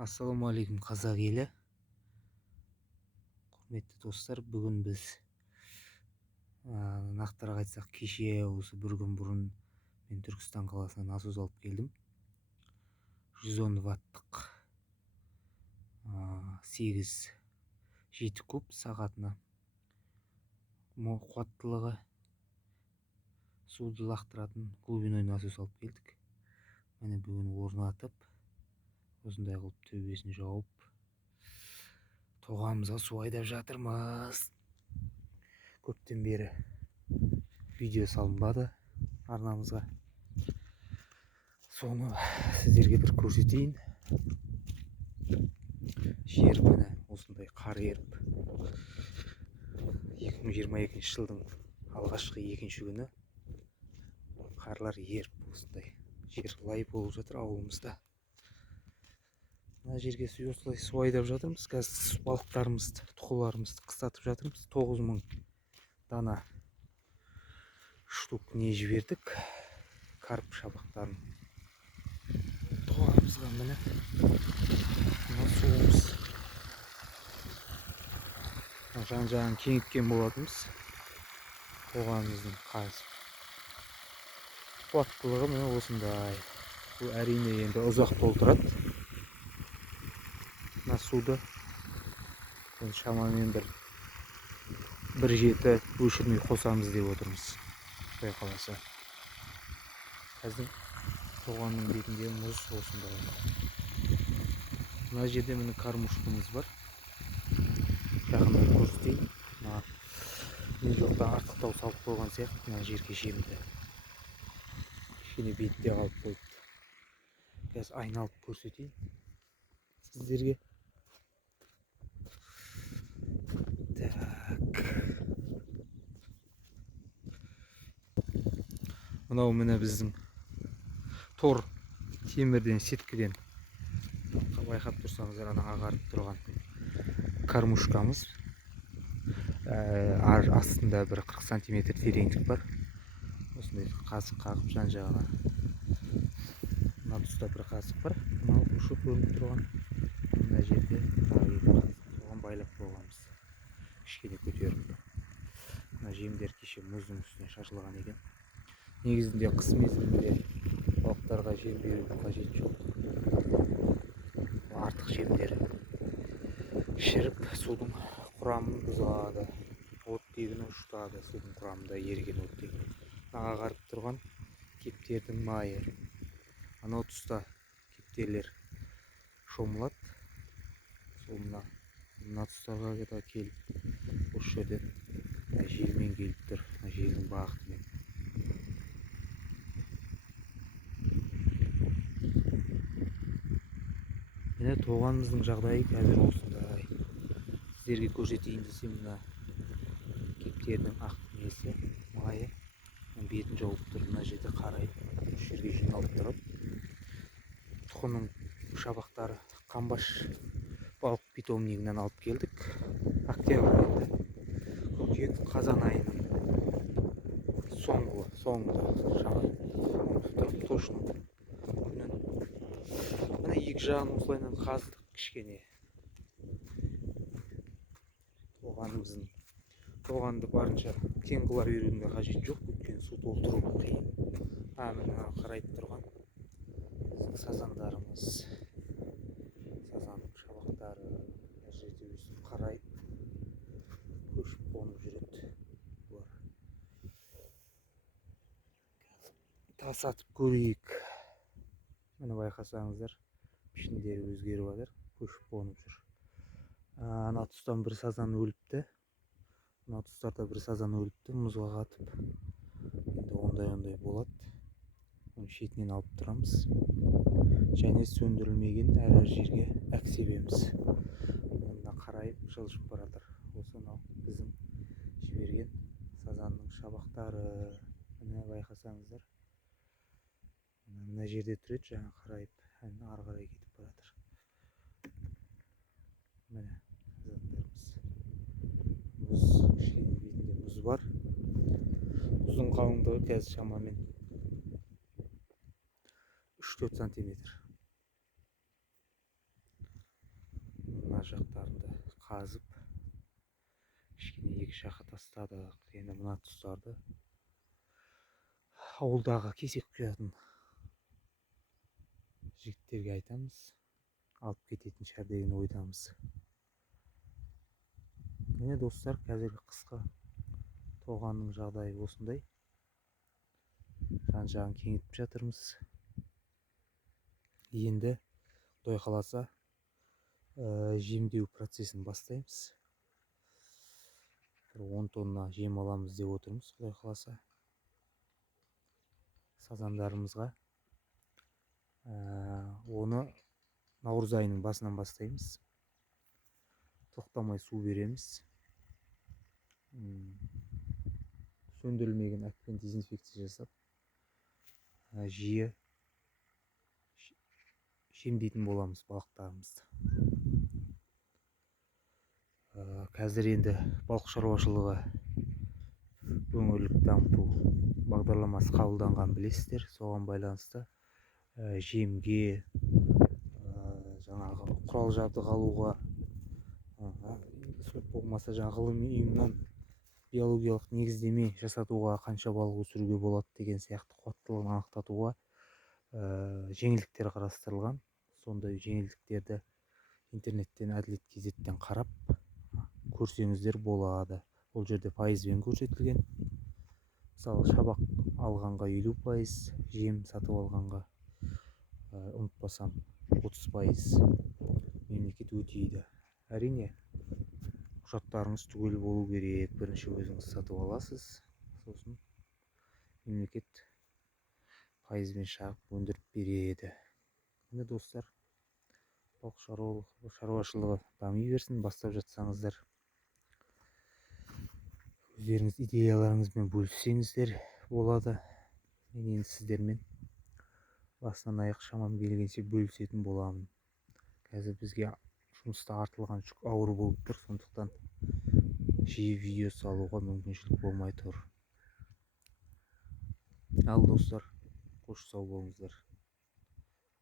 Ассалаумағалейкум қазақ елі. Құрметті достар, бүгін біз нақтырақ айтсақ кеше осы бір күн бұрын мен Түркістан қаласынан насос алып келдім. 110 ваттық 8-7 куб сағатына қуаттылығы, суды лақтыратын глубиной насос алып келдік. Міне бүгін орнатып, осындай қылып төбесін жауып тоғамызға су айдап жатырмыз. Көптен бері видео салынбады арнамызға. Соны сіздерге бір көрсетейін. Жер міне осындай қар еріп, 2022 жылдың алғашқы екінші күні қарлар еріп осындай жер лай болып жатыр ауылымызда. Мына жерге осылай су айдап жатырмыз. Қазір балықтарымызды, тұқыларымызды қыстатып жатырмыз. 9000 дана штук не жібердік. Карп шабақтарын тоғамызға міне. Мына суымыз жан-жағын кеңіткен болатынбыз. Тоғамыздың қазып қуаттылығы міне осындай. Бұл әрине енді ұзақ толтырады. Мына суды шамамен бір жеті өшірмей қосамыз деп отырмыз. Құдай қаласа. Қазір тоғанның бетінде мұз осындай. Мына жерде міне кармушкамыз бар. Жақында көрсетейін. Мен жоқтан артықтау салып қойған сияқты. Мына жер кешемді кішкене бетте қалып қойыпты. Қазір айналып көрсетейін сіздерге. Мынау міне біздің тор темірден, сеткіден байқап тұрсаңыздар, ана ағарып тұрған кармушкамыз. Астында бір 40 сантиметр тереңдік бар. Осындай қазық қағып жан-жағына. Мына тұста бір қазық бар. Мынау ұшы көрініп тұрған. Мына жерде соған байлап қойғанбыз. Кішкене көтерілді. Мына жемдер кеше мұздың үстіне шашылған екен. Негізінде қыс мезгілінде балықтарға жем берудің қажеті жоқ. Артық жемдері шіріп, судың құрамын бұзады. Оттегін ұштады, судың құрамында еріген оттегі. Ағарып тұрған кептердің майы. Анау тұста кептерлер шомылады. Сол мына тұстарға да келіп, осы жерден желмен келіп тұр. Желдің бағытымен. Міне тоғанымыздың жағдайы қазір осындай. Сіздерге көрсетейін десем, мына кептердің ақ несі, майы бетін жауып тұр. Мына жерде қарайып, осы жерге жиналып тұрады. Тұқының шабақтары қамбаш балық питомнигінен алып келдік. Октябрь айында, қыркүйек, қазан айының соңында шамамен точно. Мына екі жағын осылайынан қаздық кішкене. Тоғанды барынша кең қыла берудің де қажет жоқ, өйткені су толтыру қиын. Мына қарайып тұрған сазандарымыз, сазан шабақтары мына жерде өстіп қарайып көшіп қонып жүреді. Тасатып көрейік. Міне байқасаңыздар, пішіндері өзгеріп жатыр, көшіп қонып жүр. Ана тұстан бір сазан өліпті. Мына тұстарда бір сазан өліпті, мұзға қатып. Енді ондай болады. Оны шетінен алып тұрамыз. Және сөндірілмеген әр жерге әксебеміз. Мына қарайып жылжып баратыр. Осы біздің жіберген сазанның шабақтары. Міне байқасаңыздар. Мына жерде түрет, жаңа қарайып, ары қарай кетіп баратыр. Міне сазандарымыз. Мұз, кішкене бетінде мұз бар. Мұздың қалыңдығы қазір шамамен 3-4 сантиметр. ар жақтарында қазып кішкене 2 шақа тастадық. Енді мына тұстарды ауылдағы кесек құятын жігіттерге айтамыз, алып кететін шығар деген ойдамыз. Міне достар, қазіргі қысқы тоғанның жағдайы осындай. Жан-жағын кеңітіп жатырмыз. Енді Құдай қаласа жемдеу процесін бастаймыз. 10 тонна жем аламыз деп отырмыз, Құдай қаласа. Сазандарымызға оны наурыз айының басынан бастаймыз. Тоқтамай су береміз. Сөндірілмеген атпен дезинфекция жасап, жиі жемдейтін боламыз балықтарымызды. Қазір енді балық шаруашылығы өңірлік дамыту бағдарламасы қабылданған білесіздер. Соған байланысты жемге, жаңағы құрал жабдық алуға, болмаса жаңағы ғылыми ұйымнан биологиялық негіздеме жасатуға, қанша балық өсіруге болады деген сияқты қуаттылығын анықтатуға жеңілдіктер қарастырылған. Сондай жеңілдіктерді интернеттен, әділет кз-тен қарап көрсеңіздер болады. Ол жерде пайызбен көрсетілген. Мысалы, шабақ алғанға 50%, жем сатып алғанға ұмытпасам 30% мемлекет өтейді. Әрине, құжаттарыңыз түгел болу керек. Бірінші өзіңіз сатып аласыз, сосын мемлекет пайызбен шағып өндіріп береді. Міне достар, балық шаруашылығы дами берсін. Бастап жатсаңыздар, өздеріңіз идеяларыңызбен бөліссеңіздер болады. Мен енді сіздермен басынан аяқ шамам келгенше бөлісетін боламын. Қазір бізге жұмыста артылған жүк ауыр болып тұр, сондықтан жиі видео салуға мүмкіншілік болмай тұр. Ал достар, қош сау болыңыздар.